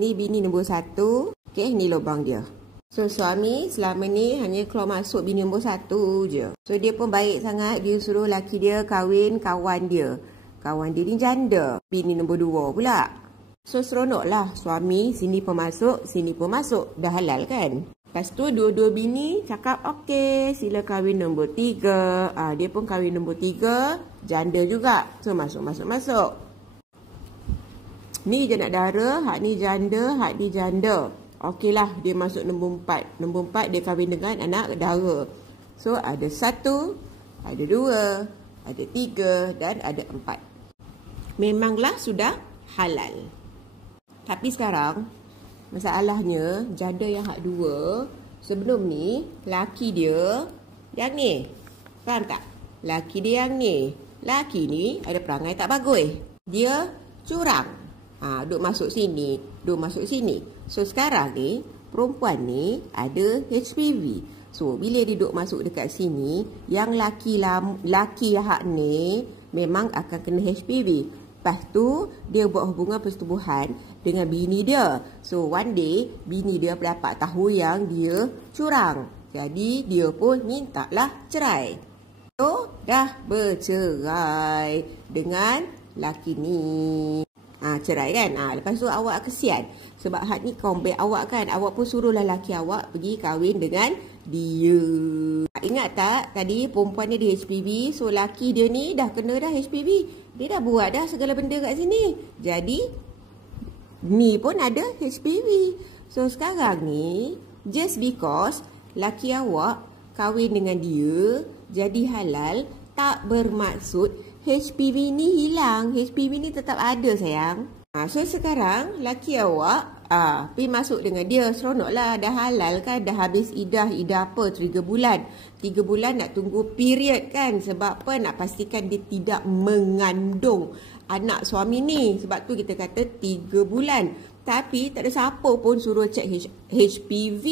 Ni bini nombor 1. Okey, ni lubang dia. So, suami selama ni hanya keluar masuk bini nombor 1 je. So, dia pun baik sangat. Dia suruh laki dia kahwin kawan dia. Kawan dia ni janda. Bini nombor 2 pula. So, seronok lah. Suami sini pun masuk, sini pun masuk. Dah halal kan? Lepas tu, dua-dua bini cakap, okey, sila kahwin nombor 3. Dia pun kahwin nombor 3. Janda juga. So, masuk. Ni je nak dara, hak ni janda, hak ni janda. Okeylah, dia masuk nombor 4. Nombor 4 dia kahwin dengan anak dara. So, ada 1, ada 2, ada 3 dan ada 4. Memanglah sudah halal. Tapi sekarang, masalahnya janda yang hak 2, sebelum ni, laki dia yang ni. Faham tak? Laki dia yang ni. Laki ni ada perangai tak bagus. Dia curang. Duk masuk sini, duk masuk sini. So, sekarang ni, perempuan ni ada HPV. So, bila dia duk masuk dekat sini, yang laki hak ni memang akan kena HPV. Lepas tu, dia buat hubungan persetubuhan dengan bini dia. So, one day, bini dia dapat tahu yang dia curang. Jadi, dia pun mintalah cerai. So, dah bercerai dengan laki ni. Cerai kan? Lepas tu awak kesian. Sebab hak ni kaum baik awak kan. Awak pun suruhlah laki awak pergi kahwin dengan dia. Ingat tak tadi perempuan ni ada HPV. So laki dia ni dah kena dah HPV. Dia dah buat dah segala benda kat sini. Jadi ni pun ada HPV. So sekarang ni just because laki awak kahwin dengan dia jadi halal, tak bermaksud HPV ni hilang. HPV ni tetap ada sayang. So sekarang laki awak pergi masuk dengan dia. Seronok lah. Dah halal kan. Dah habis idah apa 3 bulan. 3 bulan nak tunggu period kan. Sebab apa? Nak pastikan dia tidak mengandung anak suami ni. Sebab tu kita kata 3 bulan. Tapi tak ada siapa pun suruh cek HPV.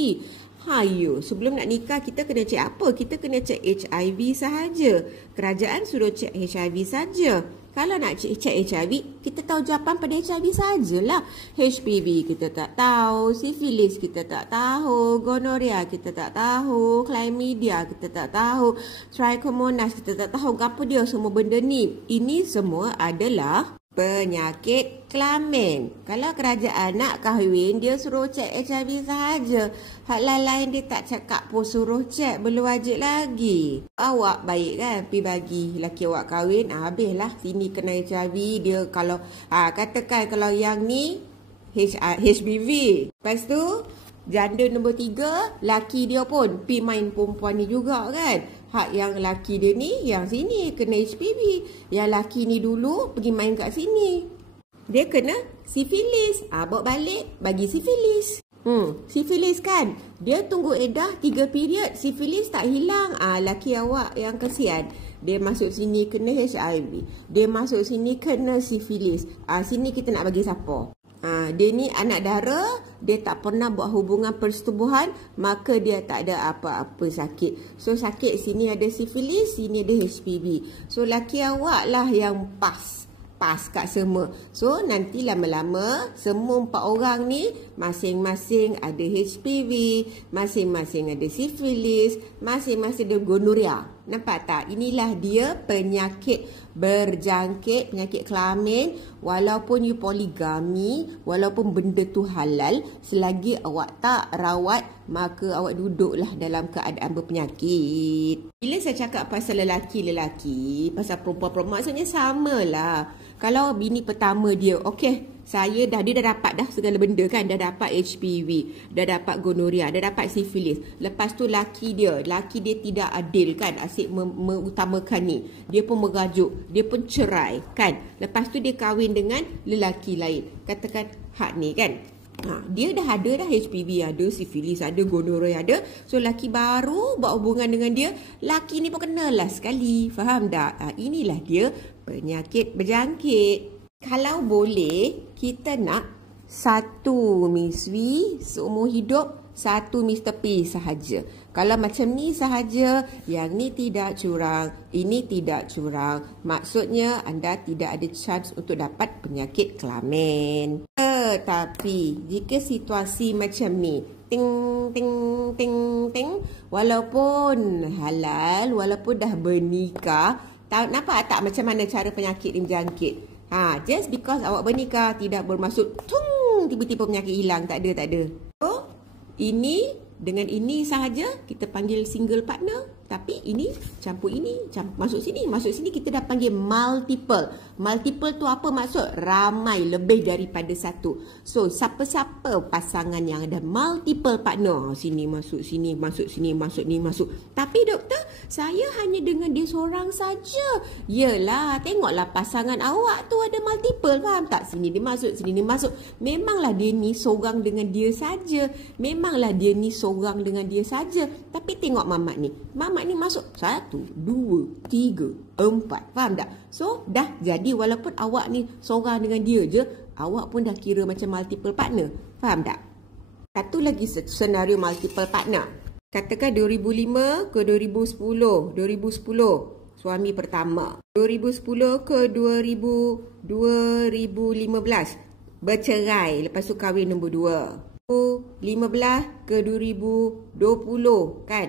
Sebelum nak nikah kita kena cek apa? Kita kena cek HIV sahaja. Kerajaan suruh cek HIV saja. Kalau nak cek HIV, kita tahu jawapan pada HIV sajalah. HPV kita tak tahu, sifilis kita tak tahu, gonoria kita tak tahu, chlamydia kita tak tahu, trichomonas kita tak tahu. Apa dia semua benda ni? Ini semua adalah penyakit kelamin. Kalau kerajaan nak kahwin, dia suruh cek HIV sahaja. Hak lain-lain dia tak cakap pun suruh cek. Belum wajib lagi. Awak baik kan pergi bagi laki awak kahwin. Habislah sini kena HIV. Dia kalau katakan kalau yang ni HPV. Lepas tu janda nombor 3, laki dia pun pergi main perempuan ni juga kan. Hak yang laki dia ni, yang sini kena HPV. Yang laki ni dulu pergi main kat sini. Dia kena sifilis. Bawa balik, bagi sifilis. Sifilis kan. Dia tunggu edah 3 period. Sifilis tak hilang. Laki awak yang kesian. Dia masuk sini kena HIV. Dia masuk sini kena sifilis. Sini kita nak bagi siapa? Dia ni anak dara, dia tak pernah buat hubungan persetubuhan, maka dia tak ada apa-apa sakit. So sakit sini ada sifilis, sini ada HPV. So laki awak lah yang pas kat semua. So nanti lama-lama semua 4 orang ni masing-masing ada HPV, masing-masing ada sifilis, masing-masing ada gonoria. Nampak tak? Inilah dia penyakit berjangkit, penyakit kelamin. Walaupun you poligami, walaupun benda tu halal, selagi awak tak rawat, maka awak duduklah dalam keadaan berpenyakit. Bila saya cakap pasal lelaki-lelaki, pasal perempuan-perempuan, maksudnya samalah. Kalau bini pertama dia, okey, dia dah dapat dah segala benda kan. Dah dapat HPV, dah dapat gonoria, dah dapat sifilis. Lepas tu laki dia tidak adil kan, asyik mengutamakan ni. Dia pun merajuk, dia pun cerai kan. Lepas tu dia kahwin dengan lelaki lain. Katakan hak ni kan. Dia dah ada dah HPV ada, sifilis ada, gonoria ada. So laki baru buat hubungan dengan dia, laki ni pun kenalah sekali. Faham tak? Inilah dia penyakit berjangkit. Kalau boleh, kita nak 1 Miss V seumur hidup, 1 Mr. P sahaja. Kalau macam ni sahaja, yang ni tidak curang, ini tidak curang, maksudnya anda tidak ada chance untuk dapat penyakit kelamin. Tetapi jika situasi macam ni, ting ting ting ting, walaupun halal, walaupun dah bernikah, nampak tak macam mana cara penyakit ni berjangkit? Just because awak bernikah tidak bermaksud tiba-tiba penyakit hilang. Tak ada. So, ini dengan ini sahaja kita panggil single partner. Tapi ini campur ini, masuk sini kita dah panggil multiple. Multiple tu apa maksud? Ramai, lebih daripada satu. So, siapa-siapa pasangan yang ada multiple partner? Sini masuk, sini masuk, sini masuk, ni masuk. Tapi doktor, saya hanya dengan dia seorang saja. Yelah, tengoklah pasangan awak tu ada multiple, faham tak? Sini dia masuk, sini dia masuk. Memanglah dia ni seorang dengan dia saja. Tapi tengok mamat ni. Mamat ni masuk 1, 2, 3, 4. Faham tak? So, dah jadi walaupun awak ni seorang dengan dia je, awak pun dah kira macam multiple partner. Faham tak? Satu lagi senario multiple partner. Katakan 2005 ke 2010. 2010 suami pertama. 2010 ke 2015 bercerai. Lepas tu kahwin nombor 2. 2015 ke 2020 kan.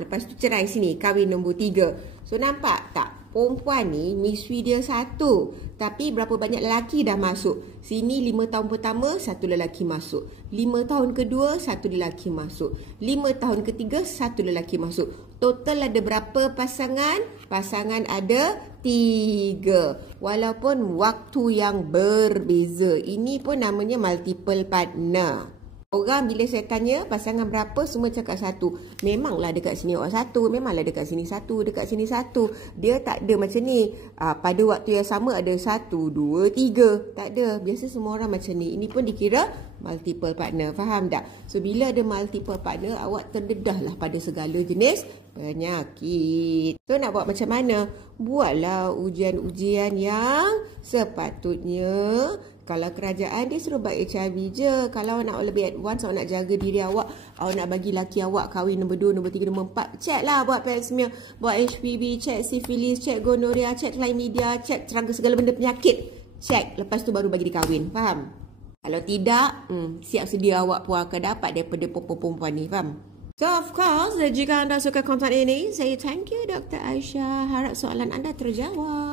Lepas tu cerai sini, kahwin nombor 3. So nampak tak? Perempuan ni misui dia satu, tapi berapa banyak lelaki dah masuk. Sini 5 tahun pertama, satu lelaki masuk. 5 tahun kedua, satu lelaki masuk. 5 tahun ketiga, satu lelaki masuk. Total ada berapa pasangan? Pasangan ada 3. Walaupun waktu yang berbeza. Ini pun namanya multiple partner. Orang bila saya tanya pasangan berapa, semua cakap satu. Memanglah dekat sini awak satu, memanglah dekat sini satu, dekat sini satu. Dia tak ada macam ni. Pada waktu yang sama ada 1, 2, 3. Tak ada. Biasa semua orang macam ni. Ini pun dikira multiple partner. Faham tak? So bila ada multiple partner, awak terdedahlah pada segala jenis penyakit. So nak buat macam mana? Buatlah ujian-ujian yang sepatutnya. Kalau kerajaan dia suruh buat HIV je. Kalau nak lebih advance, awak nak jaga diri awak, awak nak bagi laki awak kahwin nombor 2, nombor 3, nombor 4, check lah, buat pap smear, buat HPV, check syphilis, check gonorrhea, check chlamydia, check serangga segala benda penyakit. Check, lepas tu baru bagi dikahwin. Faham? Kalau tidak, siap sedia awak pun akan dapat daripada perempuan-perempuan ni. Faham? So of course, jika anda suka konten ini, saya thank you Dr. Aisyah. Harap soalan anda terjawab.